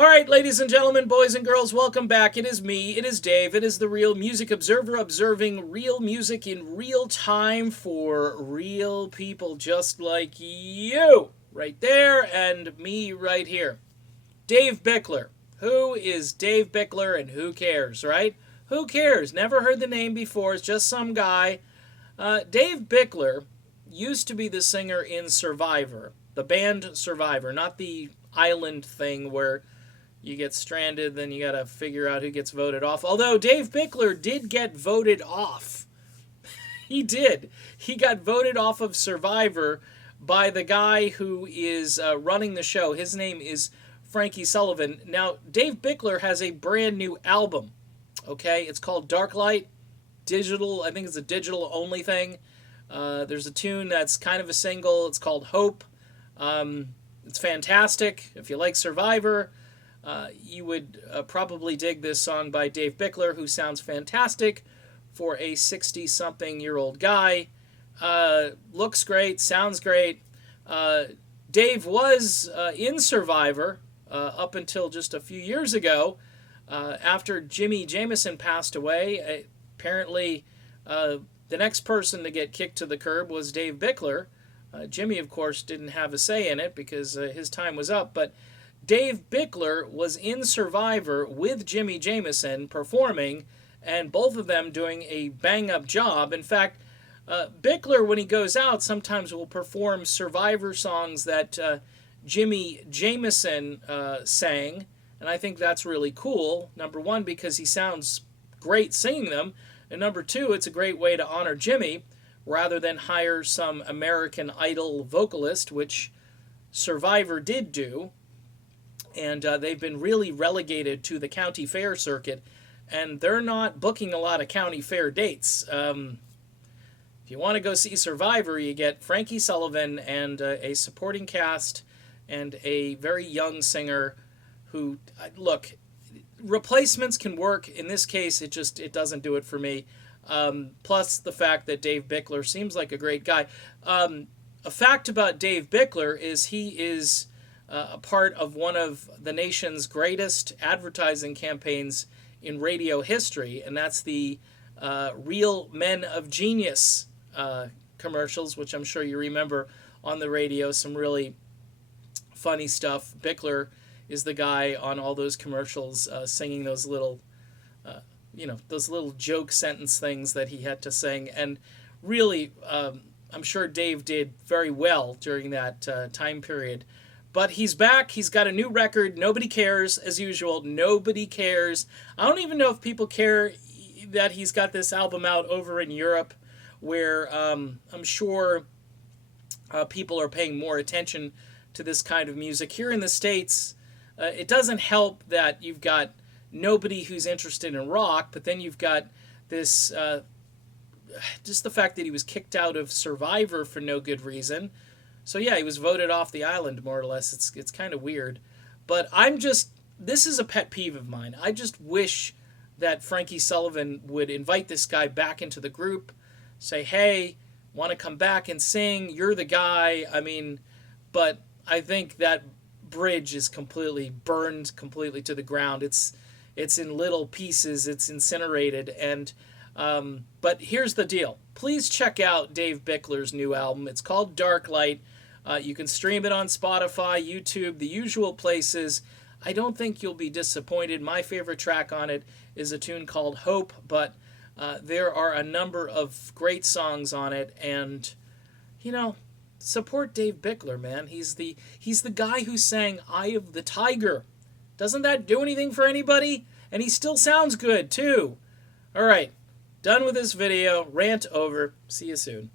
All right, ladies and gentlemen, boys and girls, welcome back. It is me, it is Dave, it is the Real Music Observer, observing real music in real time for real people just like you. Right there, and me right here. Dave Bickler. Who is Dave Bickler and who cares, right? Who cares? Never heard the name before, it's just some guy. Dave Bickler used to be the singer in Survivor, the band Survivor, not the island thing where you get stranded, then you gotta figure out who gets voted off. Although Dave Bickler did get voted off. He did. He got voted off of Survivor by the guy who is running the show. His name is Frankie Sullivan. Now, Dave Bickler has a brand new album. Okay, it's called Darklight. Digital, I think it's a digital only thing. There's a tune that's kind of a single. It's called Hope. It's fantastic. If you like Survivor, you would probably dig this song by Dave Bickler, who sounds fantastic for a 60-something-year-old guy. Looks great, sounds great. Dave was in Survivor up until just a few years ago. After Jimmy Jamison passed away, apparently the next person to get kicked to the curb was Dave Bickler. Jimmy, of course, didn't have a say in it because his time was up, but Dave Bickler was in Survivor with Jimmy Jamison performing, and both of them doing a bang-up job. In fact, Bickler, when he goes out, sometimes will perform Survivor songs that Jimmy Jamison sang, and I think that's really cool. Number one, because he sounds great singing them, and number two, it's a great way to honor Jimmy, rather than hire some American Idol vocalist, which Survivor did do. And they've been really relegated to the county fair circuit, and they're not booking a lot of county fair dates. If you want to go see Survivor, you get Frankie Sullivan and a supporting cast and a very young singer who, look, replacements can work. In this case, it doesn't do it for me. Plus the fact that Dave Bickler seems like a great guy. A fact about Dave Bickler is he is a part of one of the nation's greatest advertising campaigns in radio history, and that's the Real Men of Genius commercials, which I'm sure you remember on the radio, some really funny stuff. Bickler is the guy on all those commercials singing those little, those little joke sentence things that he had to sing, and really, I'm sure Dave did very well during that time period. But he's back. He's got a new record. Nobody cares, as usual. Nobody cares. I don't even know if people care that he's got this album out over in Europe, where I'm sure people are paying more attention to this kind of music. Here in the States, it doesn't help that you've got nobody who's interested in rock, but then you've got this, just the fact that he was kicked out of Survivor for no good reason. So yeah, he was voted off the island, more or less. It's kind of weird. But this is a pet peeve of mine. I just wish that Frankie Sullivan would invite this guy back into the group, say, hey, want to come back and sing? You're the guy. I mean, but I think that bridge is completely burned completely to the ground. It's in little pieces. It's incinerated. And but here's the deal. Please check out Dave Bickler's new album. It's called Darklight. You can stream it on Spotify, YouTube, the usual places. I don't think you'll be disappointed. My favorite track on it is a tune called Hope, but there are a number of great songs on it, and, support Dave Bickler, man. He's the guy who sang Eye of the Tiger. Doesn't that do anything for anybody? And he still sounds good, too. All right, done with this video. Rant over. See you soon.